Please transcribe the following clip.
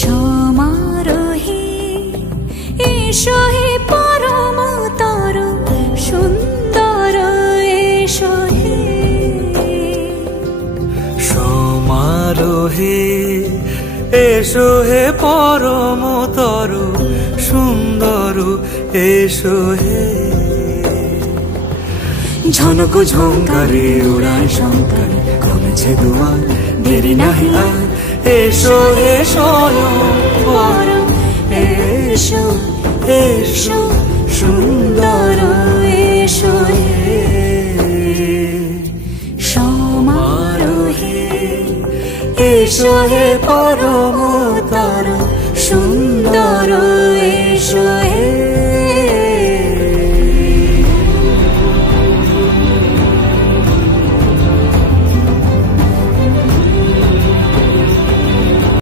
সমারোহে এসো হে পরমতর সুন্দর এসো হে। সমারোহে এসো হে পরমতর সুন্দর এসো হে। ঝনক ঝঙ্কারে উড়ায় শঙ্কর কমেছে দুয়ার দেরি নাহি আর। এসো হে স্বয়ংবর এসো এসো সুন্দর এসো হে। সমারোহে এসো হে পর